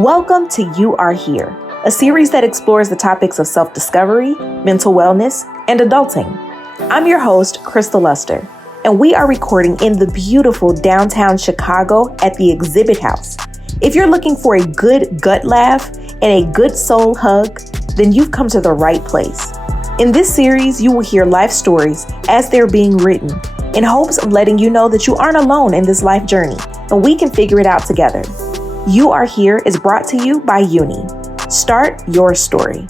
Welcome to You Are Here, a series that explores the topics of self-discovery, mental wellness, and adulting. I'm your host, Crystal Luster, and we are recording in the beautiful downtown Chicago at the Exhibit House. If you're looking for a good gut laugh and a good soul hug, then you've come to the right place. In this series, you will hear life stories as they're being written, in hopes of letting you know that you aren't alone in this life journey, and we can figure it out together. You Are Here is brought to you by Uni. Start your story.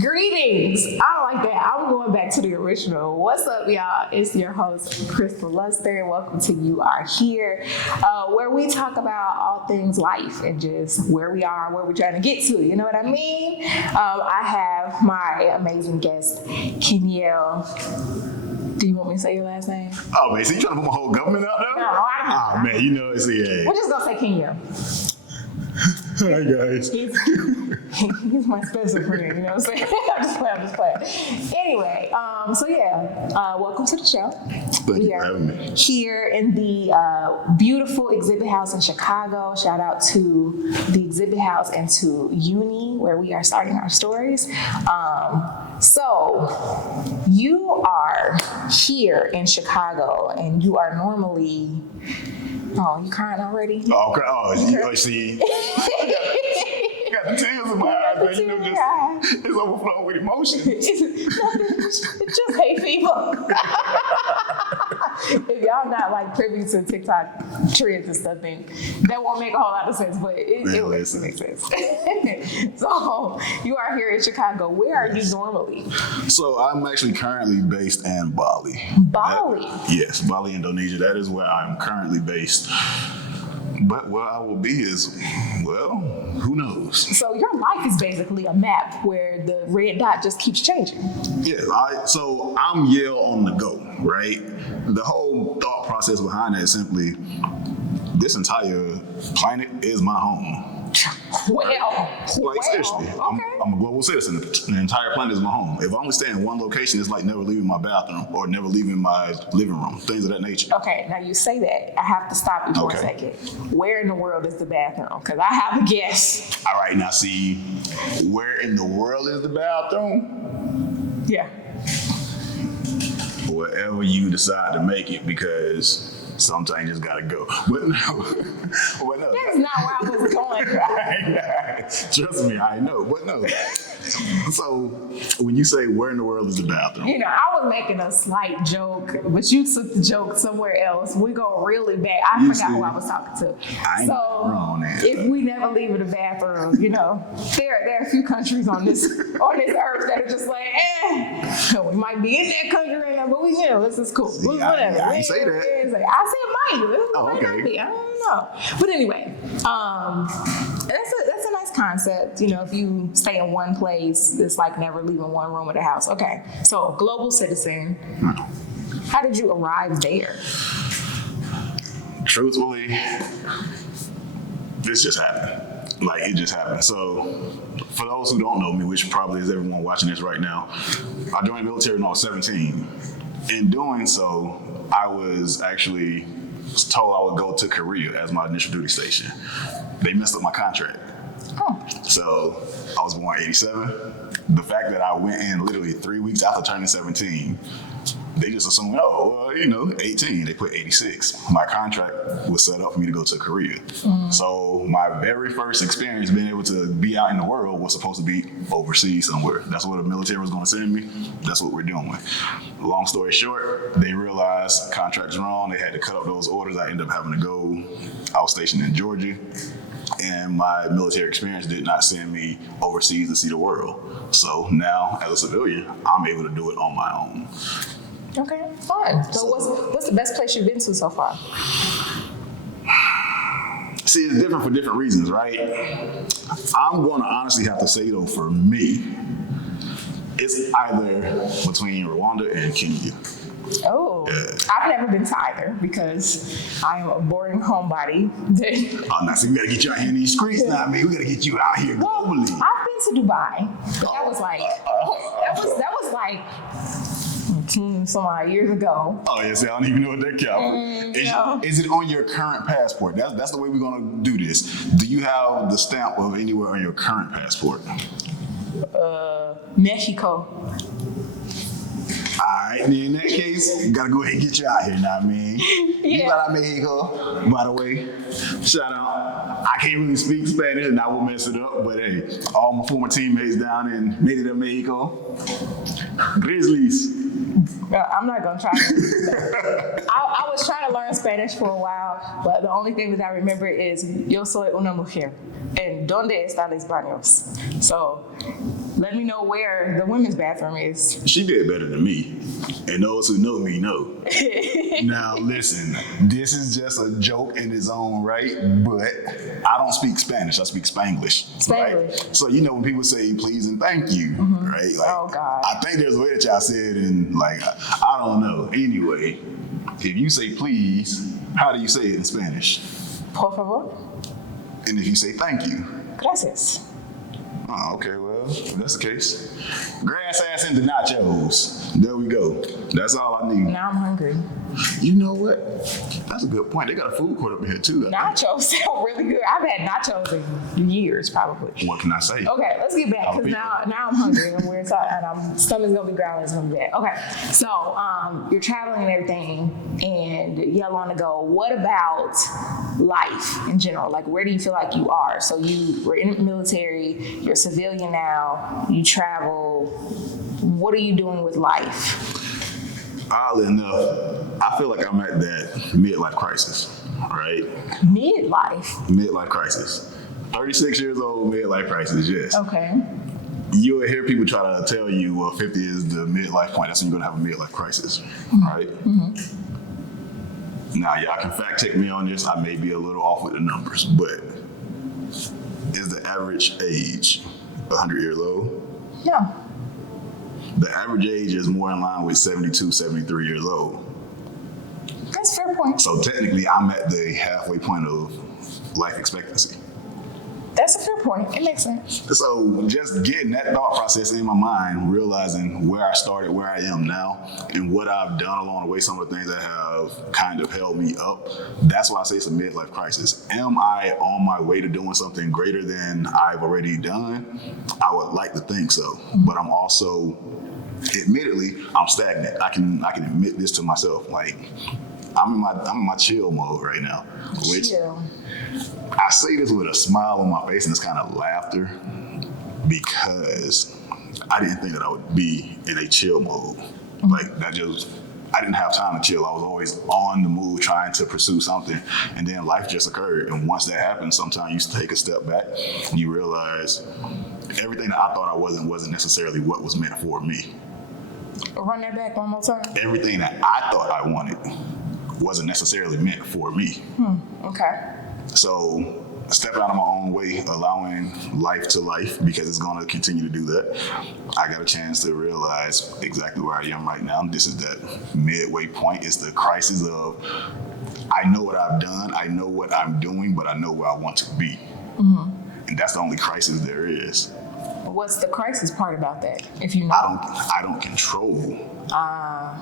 Greetings. I like that. I'm going back to the original. What's up, y'all? It's your host, Crystal Luster. Welcome to You Are Here, where we talk about all things life and just where we are, where we're trying to get to. You know what I mean? I have my amazing guest, Kenyel. Do you want me to say your last name? Oh, man, so you trying to put my whole government out there? No, I don't. Oh, man, you know it's yeah. We're just going to say Kenyel. Hi, guys. He's my special friend, you know what I'm saying? I'm just playing. Anyway, welcome to the show. Thank you for having me. Here in the beautiful Exhibit House in Chicago. Shout out to the Exhibit House and to Uni, where we are starting our stories. So you are here in Chicago, and you are normally. Oh, you crying already? Oh, see. I got the tears in my eyes, man. You know, it's overflowing with emotion. It's just hate people. If y'all not like privy to TikTok trends and stuff, then that won't make a whole lot of sense, but it makes sense. So you are here in Chicago. Where are you normally? So I'm actually currently based in Bali. Bali? Yes, Bali, Indonesia. That is where I'm currently based. But where I will be is, well, who knows? So your life is basically a map where the red dot just keeps changing. Yeah, so I'm Yale on the go, right? The whole thought process behind that is simply, this entire planet is my home. Seriously, okay. I'm a global citizen. The entire planet is my home. If I only stay in one location, it's like never leaving my bathroom or never leaving my living room, things of that nature. Okay, now you say that. I have to stop you for a second. Where in the world is the bathroom? Because I have a guess. All right, now see, where in the world is the bathroom? Yeah. Wherever you decide to make it, because sometimes you just gotta go. But no. That's not where I was going. Trust me, I know. But no. So when you say where in the world is the bathroom? You know, I was making a slight joke, but you took the joke somewhere else. We go really back. I forgot who I was talking to. If we never leave the bathroom, you know, there are a few countries on this earth that are just like, we might be in that country right now, but we know this is cool. See, whatever. I didn't say that. I said might. Okay. Be. I don't know. But anyway, that's a nice concept. You know, if you stay in one place, it's like never leaving one room of the house. Okay, so global citizen. How did you arrive there? Truthfully, this just happened. Like, it just happened. So, for those who don't know me, which probably is everyone watching this right now, I joined the military when I was 17. In doing so, I was actually told I would go to Korea as my initial duty station. They messed up my contract. So I was born in 87. The fact that I went in literally 3 weeks after turning 17, they just assumed, 18. They put 86. My contract was set up for me to go to Korea. So my very first experience being able to be out in the world was supposed to be overseas somewhere. That's where the military was going to send me. That's what we're doing. Long story short, they realized contract's wrong. They had to cut up those orders. I ended up having to go. I was stationed in Georgia. And my military experience did not send me overseas to see the world. So now, as a civilian, I'm able to do it on my own. Okay, fun. So what's the best place you've been to so far? See, it's different for different reasons, right? I'm going to honestly have to say, though, for me, it's either between Rwanda and Kenya. Oh, I've never been to either because I am a boring homebody. Now, so we got to get you out here in these streets now. I mean, we got to get you out here globally. I've been to Dubai, but that was like 10, some years ago. Oh, yeah, see, I don't even know what that count. Is it on your current passport? That's the way we're going to do this. Do you have the stamp of anywhere on your current passport? Mexico. All right, then in that case, gotta go ahead and get you out here now, man. You got out Mexico, by the way. Shout out. I can't really speak Spanish and I will mess it up, but hey, all my former teammates down in Mexico. Grizzlies. I'm not gonna try. I was trying to learn Spanish for a while, but the only thing that I remember is "Yo soy una mujer" and "Donde están los baños?" So let me know where the women's bathroom is. She did better than me, and those who know me know. Now listen, this is just a joke in its own right, but I don't speak Spanish. I speak Spanglish. Spanglish. Right? So you know when people say please and thank you, right? Like, Oh God. I think there's a way that y'all said, and like I don't know. Anyway, if you say please, how do you say it in Spanish? Por favor. And if you say thank you? Gracias. Oh, okay, well, if that's the case. Grass ass into nachos. There we go. That's all I need. Now I'm hungry. You know what? That's a good point. They got a food court up in here too. Nachos sound really good. I've had nachos in years, probably. What can I say? Okay, let's get back because now I'm hungry and we're talking, and I'm stomach's gonna be growling. It's gonna be bad. Okay, so you're traveling and everything, and you're on the go. What about life in general? Like, where do you feel like you are? So you were in the military. You're a civilian now. You travel. What are you doing with life? Oddly enough, I feel like I'm at that midlife crisis, right? Midlife crisis. 36 years old, midlife crisis, yes. Okay. You will hear people try to tell you, well, 50 is the midlife point. That's when you're going to have a midlife crisis, right? Now, y'all can fact check me on this. I may be a little off with the numbers, but is the average age 100 years old? No. The average age is more in line with 72, 73 years old. That's a fair point. So technically, I'm at the halfway point of life expectancy. That's a fair point. It makes sense. So just getting that thought process in my mind, realizing where I started, where I am now, and what I've done along the way, some of the things that have kind of held me up, that's why I say it's a midlife crisis. Am I on my way to doing something greater than I've already done? I would like to think so, but I'm also, admittedly, I'm stagnant. I can admit this to myself. Like, I'm in my chill mode right now, which Chill. I say this with a smile on my face and it's kind of laughter because I didn't think that I would be in a chill mode. Like I didn't have time to chill. I was always on the move trying to pursue something, and then life just occurred. And once that happens, sometimes you take a step back and you realize everything that I thought I wasn't necessarily what was meant for me. Run that back one more time. Everything that I thought I wanted wasn't necessarily meant for me. Okay. So stepping out of my own way, allowing life to life, because it's going to continue to do that. I got a chance to realize exactly where I am right now. This is that midway point. It's the crisis of, I know what I've done, I know what I'm doing, but I know where I want to be. And that's the only crisis there is. What's the crisis part about that? If you know. I don't control.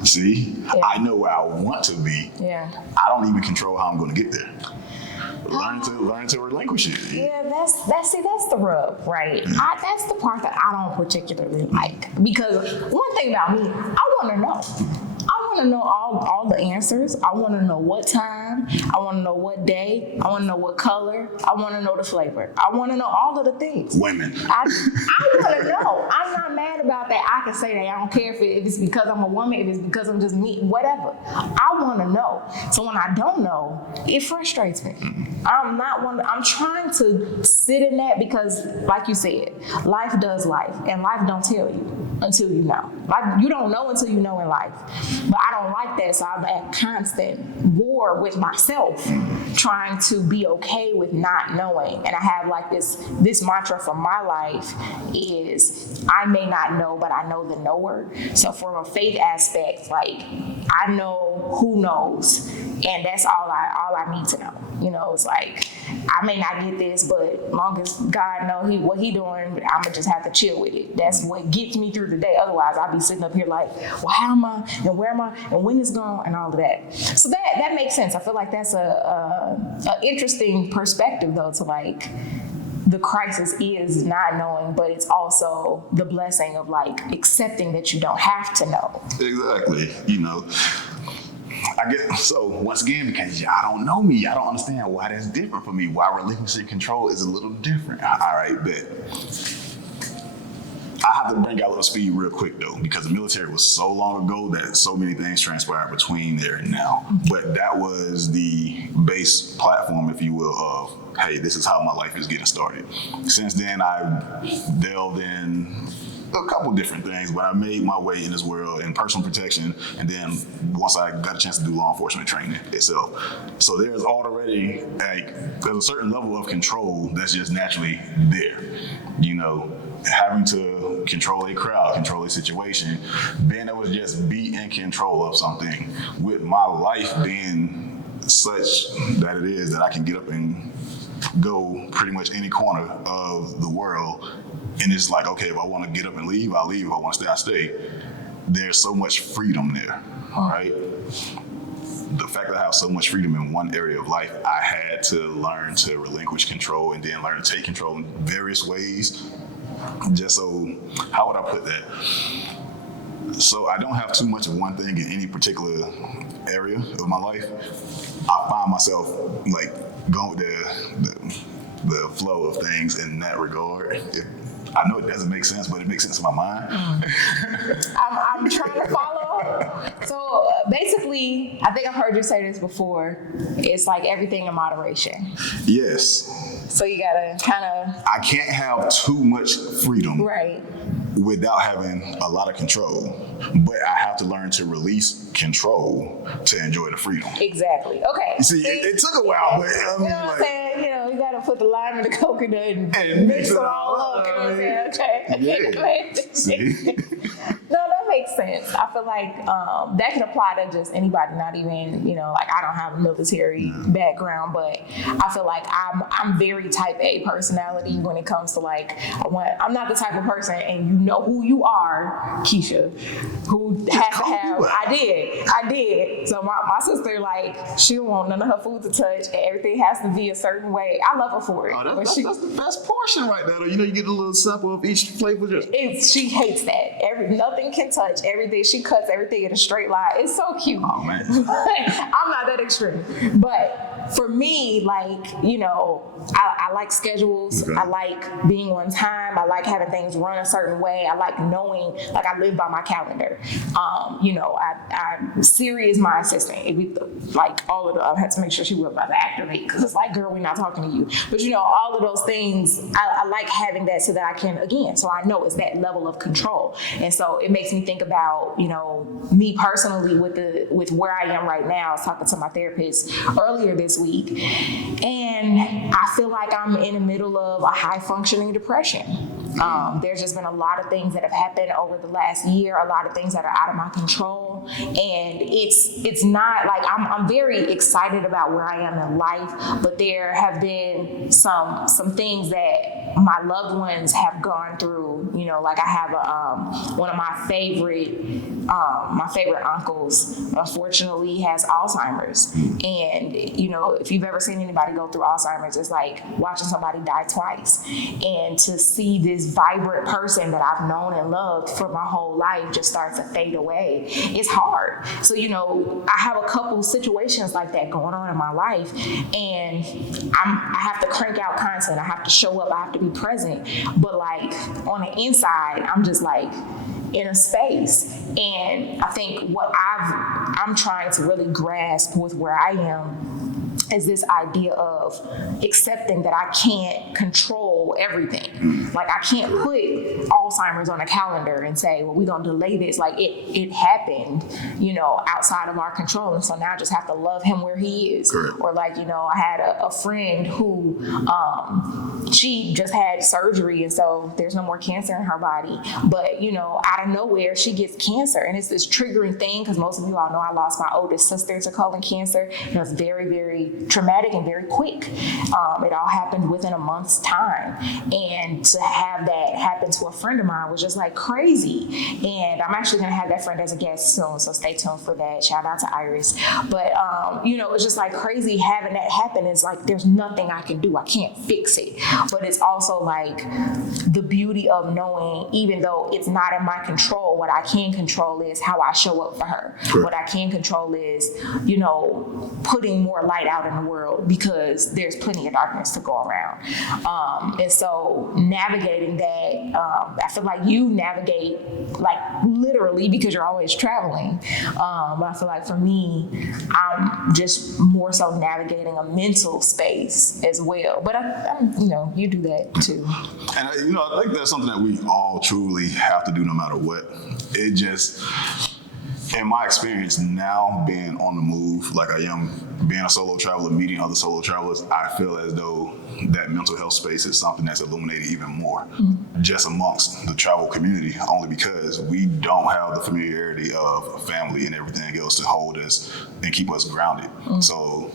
See? Yeah. I know where I want to be. Yeah. I don't even control how I'm going to get there. Learn to relinquish it. Yeah, that's the rub, right? That's the part that I don't particularly like, because one thing about me, I want to know. I want to know all the answers. I want to know what time. I want to know what day. I want to know what color. I want to know the flavor. I want to know all of the things. Women. I want to know. I'm not mad about that. I can say that. I don't care if it's because I'm a woman, if it's because I'm just me, whatever. I want to know. So when I don't know, it frustrates me. I'm trying to sit in that because, like you said, life does life, and life don't tell you until you know. Like, you don't know until you know in life. But I don't like that. So I'm at constant war with myself, trying to be okay with not knowing. And I have like this mantra for my life is I may not know, but I know the knower. So from a faith aspect, like I know who knows, and that's all I need to know. You know, it's like I may not get this, but long as God knows what He doing, I'm gonna just have to chill with it. That's what gets me through the day. Otherwise, I'll be sitting up here like, well, how am I, and where am I, and when it's gone, and all of that. So that makes sense. I feel like that's a interesting perspective, though, to like the crisis is not knowing, but it's also the blessing of like accepting that you don't have to know. Exactly. You know, I get so once again because y'all don't know me, I don't understand why that's different for me. Why relationship control is a little different. All right, bet. I have to bring out a little speed real quick though, because the military was so long ago that so many things transpired between there and now. But that was the base platform, if you will, of hey, this is how my life is getting started. Since then, I've delved in a couple different things, but I made my way in this world in personal protection, and then once I got a chance to do law enforcement training itself. So there's already there's a certain level of control that's just naturally there. You know, having to control a crowd, control a situation, being able to just be in control of something, with my life being such that it is that I can get up and go pretty much any corner of the world. And it's like, okay, if I want to get up and leave, I'll leave. If I want to stay, I stay. There's so much freedom there, right? The fact that I have so much freedom in one area of life, I had to learn to relinquish control and then learn to take control in various ways. Just so, how would I put that? So I don't have too much of one thing in any particular area of my life. I find myself like going with the flow of things in that regard. I know it doesn't make sense, but it makes sense in my mind. I'm trying to follow. So basically, I think I've heard you say this before. It's like everything in moderation. Yes. So you gotta kind of. I can't have too much freedom. Right. Without having a lot of control. But I have to learn to release control to enjoy the freedom. Exactly. Okay. See, it took a while, but I mean, you know what I'm saying? You know, you gotta put the lime in the coconut and mix it all up. You know what I'm saying? Okay. Yeah. See? No, that makes sense. I feel like that can apply to just anybody, not even, you know, like I don't have a military background, but I feel like I'm very type A personality when it comes to like, I'm not the type of person, and you know who you are, Keisha, who has to have, I did. So my sister, like, she don't want none of her food to touch, and everything has to be a certain way. I love her for it. Oh, that's the best portion right there. You know, you get a little sample of each flavor. She hates that. Nothing can touch everything. She cuts everything in a straight line. It's so cute. Oh, man. I'm not that extreme. But for me, like, you know, I like schedules. Okay. I like being on time. I like having things run a certain way. I like knowing, like, I live by my calendar. You know, Siri is my assistant. Like, all of I had to make sure she was about to activate, because it's like, girl, we're not talking to you. But, you know, all of those things, I like having that so that I can, again, so I know it's that level of control. And so it makes me think about, you know, me personally with where I am right now. I was talking to my therapist earlier this week, and I feel like I'm in the middle of a high functioning depression. There's just been a lot of things that have happened over the last year, a lot of things that are out of my control, and it's not like I'm very excited about where I am in life, but there have been some things that my loved ones have gone through. You know, like I have one of my favorite uncles, unfortunately, has Alzheimer's, and you know, if you've ever seen anybody go through Alzheimer's, it's like watching somebody die twice, and to see this vibrant person that I've known and loved for my whole life just start to fade away, it's hard. So, you know, I have a couple situations like that going on in my life, and I have to crank out content, I have to show up, I have to be present, but like on the inside, I'm just like in a space. And I think what I'm trying to really grasp with where I am is this idea of accepting that I can't control everything. Like I can't put Alzheimer's on a calendar and say, well, we're gonna delay this. Like it happened, outside of our control. And so now I just have to love him where he is. Correct. Or like, I had a friend who, she just had surgery and so there's no more cancer in her body. But, out of nowhere, she gets cancer. And it's this triggering thing because most of you all know I lost my oldest sister to colon cancer. And it was very, very traumatic and very quick. It all happened within a month's time. And to have that happen to a friend of mine was just like crazy. And I'm actually going to have that friend as a guest soon. So stay tuned for that. Shout out to Iris. But, it's just like crazy having that happen. Is like there's nothing I can do. I can't fix it. But it's also like the beauty of knowing, even though it's not in my control, what I can control is how I show up for her. Sure. What I can control is, putting more light out in the world because there's plenty of darkness to go around. And so navigating that, I feel like you navigate like literally because you're always traveling. But I feel like for me, I'm just more so navigating a mental space as well. But you do that too. And I think that's something that we all truly have to do no matter what. It just, in my experience now being on the move, like I am being a solo traveler, meeting other solo travelers, I feel as though that mental health space is something that's illuminated even more just amongst the travel community, only because we don't have the familiarity of family and everything else to hold us and keep us grounded. So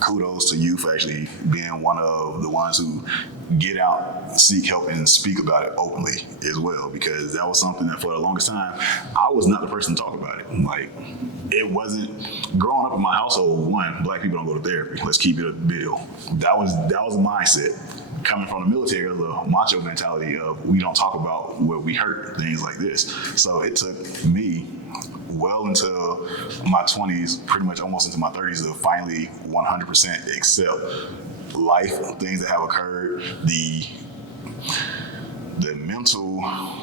kudos to you for actually being one of the ones who get out, seek help, and speak about it openly as well, because that was something that for the longest time, I was not the person to talk about it. Like, it wasn't, growing up in my household, one, black people don't go to therapy. Let's keep it a bill. That was a mindset. Coming from the military, the macho mentality of we don't talk about where we hurt, things like this. So it took me well into my 20s, pretty much almost into my 30s, to finally 100% accept life, things that have occurred, the mental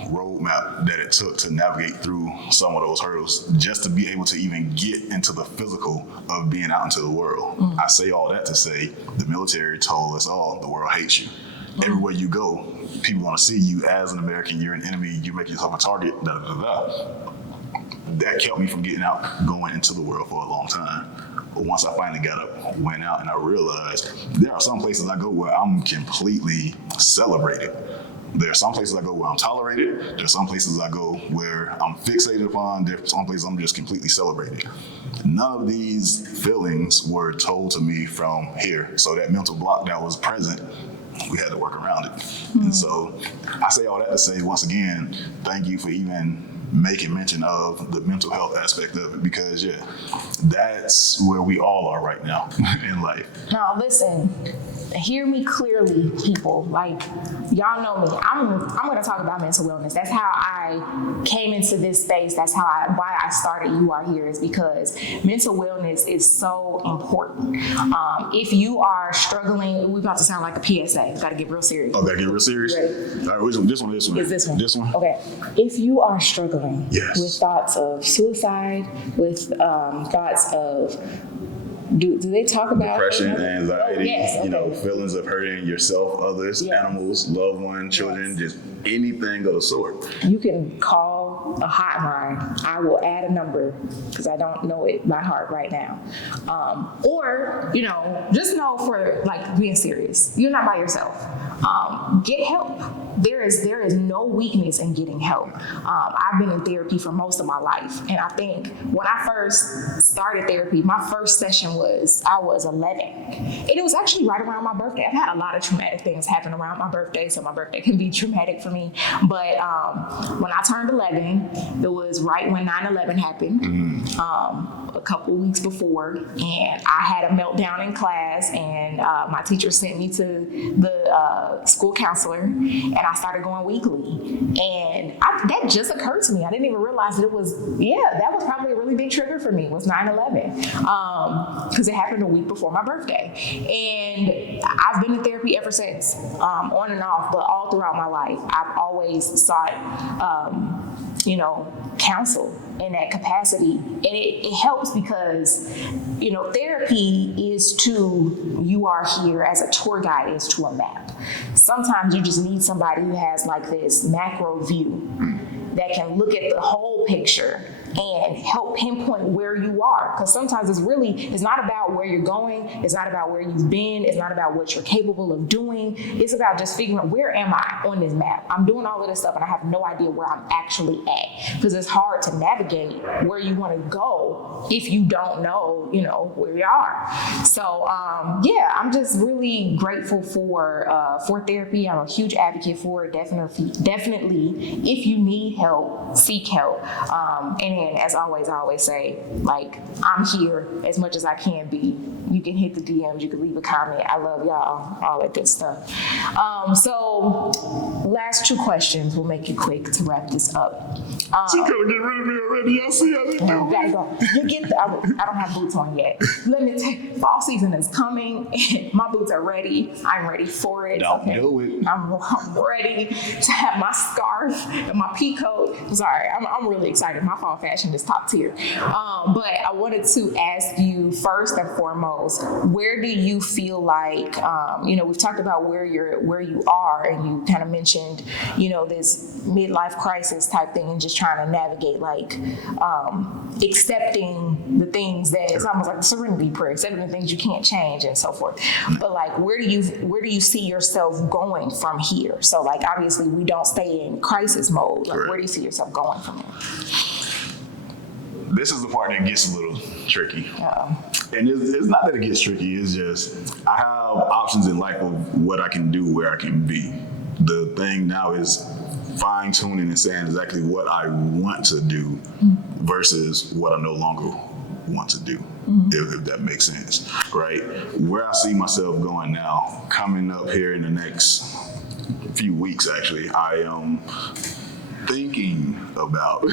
roadmap that it took to navigate through some of those hurdles, just to be able to even get into the physical of being out into the world. I say all that to say the military told us all the world hates you. Everywhere you go, people want to see you as an American, you're an enemy, you make yourself a target, da da da da. That kept me from getting out, going into the world for a long time. But once I finally got up, went out, and I realized there are some places I go where I'm completely celebrated. There are some places I go where I'm tolerated. There are some places I go where I'm fixated upon. There are some places I'm just completely celebrated. None of these feelings were told to me from here. So that mental block that was present, we had to work around it. And so I say all that to say, once again, thank you for even making mention of the mental health aspect of it, because that's where we all are right now in life. Now listen, hear me clearly, people. Like, y'all know me. I'm going to talk about mental wellness. That's how I came into this space. That's why I started You Are Here, is because mental wellness is so important. If you are struggling, we're about to sound like a PSA. We've got to get real serious. Oh, gotta get real serious? Ready? All right, which one? This one? Is this one? This one? Okay. If you are struggling Yes. with thoughts of suicide, with thoughts of, do they talk about depression, anxiety, yes, okay. Feelings of hurting yourself, others, animals, loved ones, children, just anything of the sort. You can call a hotline. I will add a number because I don't know it by heart right now. Or, just know, for like being serious, you're not by yourself. Get help. There is no weakness in getting help. I've been in therapy for most of my life. And I think when I first started therapy, my first session I was 11. And it was actually right around my birthday. I've had a lot of traumatic things happen around my birthday, so my birthday can be traumatic for me. But when I turned 11, it was right when 9/11 happened, a couple weeks before. And I had a meltdown in class, and my teacher sent me to the school counselor, and I started going weekly. And that just occurred to me. I didn't even realize that it was, that was probably a really big trigger for me, was 9/11. Because it happened a week before my birthday. And I've been in therapy ever since, on and off, but all throughout my life, I've always sought, counsel in that capacity. And it helped helps because, therapy is to, you are here as a tour guide is to a map. Sometimes you just need somebody who has like this macro view that can look at the whole picture and help pinpoint where you are. Because sometimes it's not about where you're going. It's not about where you've been. It's not about what you're capable of doing. It's about just figuring out, where am I on this map? I'm doing all of this stuff and I have no idea where I'm actually at. Because it's hard to navigate where you want to go if you don't know, where you are. So, I'm just really grateful for therapy. I'm a huge advocate for it. Definitely, if you need help, seek help. And as always, I always say, like, I'm here as much as I can be. You can hit the DMs, you can leave a comment. I love y'all, all that good stuff. So last 2 questions, we'll make it quick to wrap this up. She couldn't get rid of me already. I see how they do. You gotta go. I don't have boots on yet. Let me tell you, fall season is coming. My boots are ready. I'm ready for it. Don't do it. I'm ready to have my scarf and my pea coat. Sorry, I'm really excited. My fall fashion is top tier. But I wanted to ask you first and foremost, where do you feel like, we've talked about where you are, and you kind of mentioned, this midlife crisis type thing, and just trying to navigate, like, accepting the things that it's almost like the serenity prayer, accepting the things you can't change and so forth. But like, where do you see yourself going from here? So like, obviously we don't stay in crisis mode. Like, where do you see yourself going from here? This is the part that gets a little tricky. Uh-oh. And it's not that it gets tricky, it's just I have options in life of what I can do, where I can be. The thing now is fine-tuning and saying exactly what I want to do versus what I no longer want to do, if that makes sense, right? Where I see myself going now, coming up here in the next few weeks, actually, I am thinking about,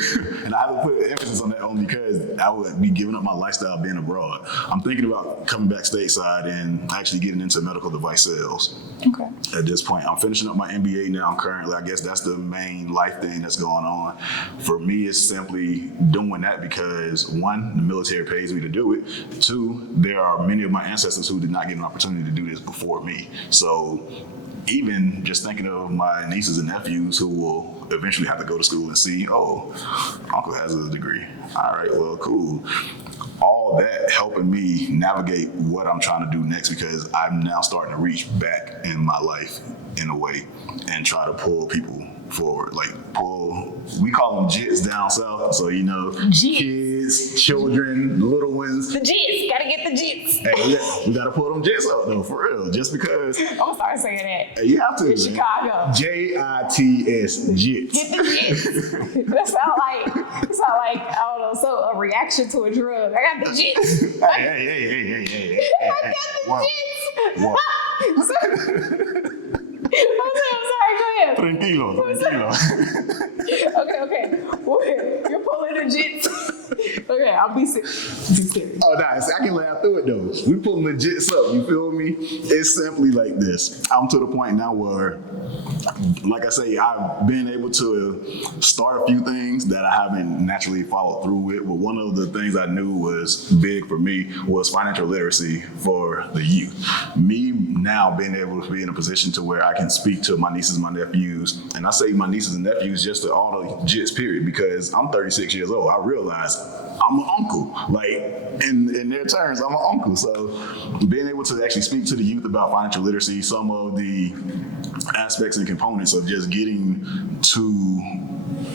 and I haven't put emphasis on that only because I would be giving up my lifestyle being abroad. I'm thinking about coming back stateside and actually getting into medical device sales. Okay. At this point, I'm finishing up my MBA now currently. I guess that's the main life thing that's going on. For me, it's simply doing that because 1, the military pays me to do it. 2, there are many of my ancestors who did not get an opportunity to do this before me. So even just thinking of my nieces and nephews who will eventually have to go to school and see, oh, uncle has a degree. All right, well, cool. All that helping me navigate what I'm trying to do next, because I'm now starting to reach back in my life in a way and try to pull people forward, we call them jits down south. So, kids, children, little ones. The jits, gotta get the jits. Hey, we gotta pull them jits up though, for real, just because. I'm gonna start saying that. Hey, you have to. In Chicago. JITS, jits. Get the jits. That sound like, I don't know, so a reaction to a drug. I got the jits. Hey. I got the jits. I'm sorry, go ahead. Tranquilo. Okay. You're pulling the jits. Okay, I'll be serious. Oh, nice. I can laugh through it though. We pulling the jits up, you feel me? It's simply like this. I'm to the point now where, like I say, I've been able to start a few things that I haven't naturally followed through with. But one of the things I knew was big for me was financial literacy for the youth. Me now being able to be in a position to where I can speak to my nieces and my nephews. And I say my nieces and nephews just to all the jits, period, because I'm 36 years old. I realize I'm an uncle. Like, in their terms, I'm an uncle. So being able to actually speak to the youth about financial literacy, some of the aspects and components of just getting to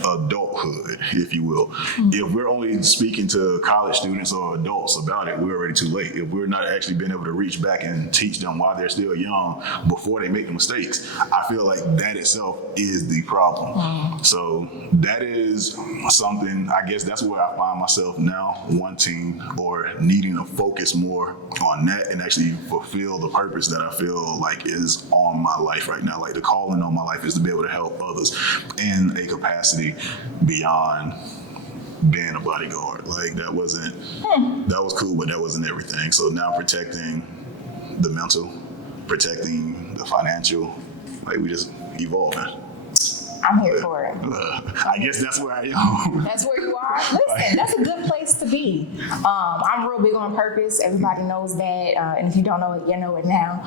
adulthood, if you will. If we're only speaking to college students or adults about it, we're already too late. If we're not actually being able to reach back and teach them while they're still young before they make the mistakes, I feel like that itself is the problem. So that is something, I guess that's where I find myself now, wanting or needing to focus more on that and actually fulfill the purpose that I feel like is on my life right now. Like, the calling on my life is to be able to help others in a capacity beyond being a bodyguard. Like, that was cool, but that wasn't everything. So now protecting the mental, protecting the financial, like, we just evolving. I'm here for it. I guess that's where I am. That's where you are? Listen, that's a good place to be. I'm real big on purpose. Everybody knows that. And if you don't know it, you know it now.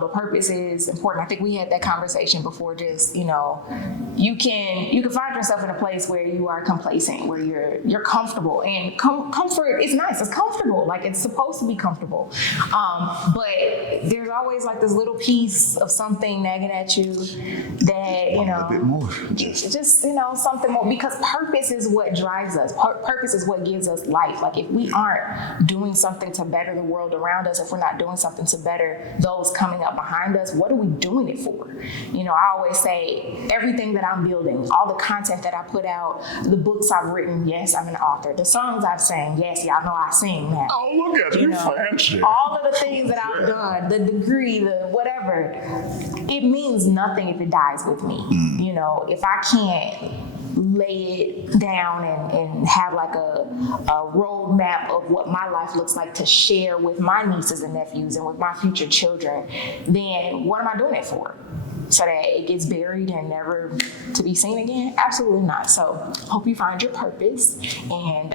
But purpose is important. I think we had that conversation before. Just, you can find yourself in a place where you are complacent, where you're comfortable. And comfort is nice. It's comfortable. Like, it's supposed to be comfortable. But there's always like this little piece of something nagging at you that, a bit more. Just something more, because purpose is what drives us. Purpose is what gives us life. Like, if we aren't doing something to better the world around us, if we're not doing something to better those coming up behind us, what are we doing it for? I always say everything that I'm building, all the content that I put out, the books I've written, yes, I'm an author. The songs I've sang, yes, y'all know I sing that. Oh, look at you, fancy. All of the things that I've done, the degree, the whatever, it means nothing if it dies with me. If I can't lay it down and have like a roadmap of what my life looks like to share with my nieces and nephews and with my future children, then what am I doing it for? So that it gets buried and never to be seen again? Absolutely not. So hope you find your purpose. And,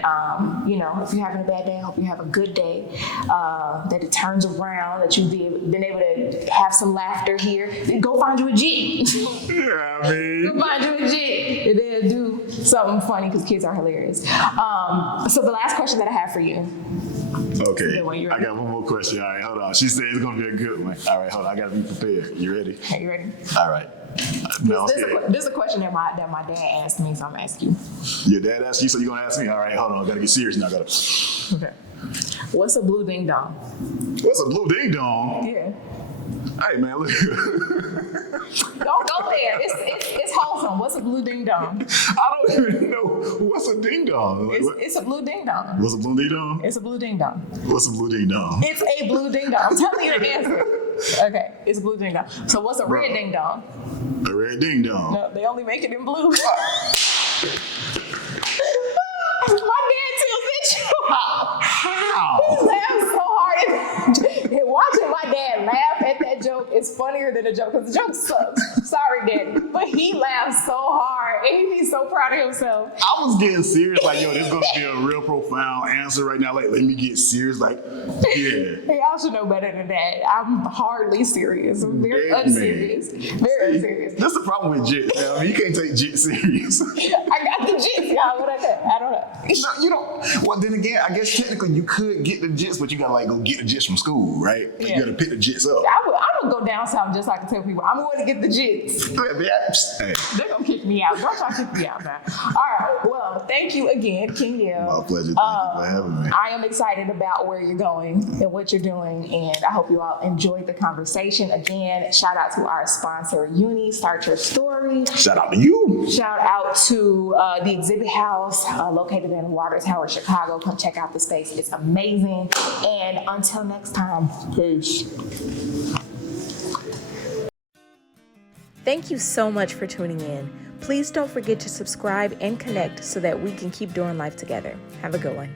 if you're having a bad day, I hope you have a good day, that it turns around, that you've been able to have some laughter here. Go find you a jit. Yeah, I mean. Go find you a jit. And then do something funny, because kids are hilarious. So the last question that I have for you. Okay, I got one more question. All right, hold on. She said it's going to be a good one. All right, hold on. I got to be prepared. You ready? Are you ready? All right. No, this is a question that my dad asked me, so I'm asking you. Your dad asked you, so you're going to ask me? All right, hold on. I got to get serious now. Okay. What's a blue ding dong? What's a blue ding dong? Yeah. Hey, man, look. Don't go there. It's wholesome. What's a blue ding dong? I don't even know what's a ding dong. Like, it's a blue ding dong. What's a blue ding dong? It's a blue ding dong. What's a blue ding dong? It's a blue ding dong. I'm telling you the answer. Okay, it's a blue ding dong. So what's a red ding dong? A red ding dong. No, they only make it in blue. My dad tells me How? He laughs so hard. Watching my dad laugh at that joke is funnier than the joke, because the joke sucks. Sorry, Daddy. But he laughs so hard, and he's so proud of himself. I was getting serious, like, yo, this is going to be a real profound answer right now. Like, let me get serious. Like, yeah. Hey, I should know better than that. I'm hardly serious. I'm very unserious. Very unserious. That's the problem with jits. I mean, you can't take jits serious. I got the jits, y'all. What I don't know. No, you don't. Well, then again, I guess technically you could get the jits, but you got to, like, go get the jits from school, right? Like, you got to pick the jits up. I would go down south just like to tell people, I'm going to get the jits. Hey. They're going to kick me out. Don't try to kick me out now. All right. Well, thank you again, Kenyel. My pleasure. Thank you for having me. I am excited about where you're going and what you're doing, and I hope you all enjoyed the conversation. Again, shout out to our sponsor, Uni. Start Your Story. Shout out to you. Shout out to the Exhibit House located in Waters Tower, Chicago. Come check out the space. It's amazing. And until next time, peace. Thank you so much for tuning in. Please don't forget to subscribe and connect so that we can keep doing life together. Have a good one.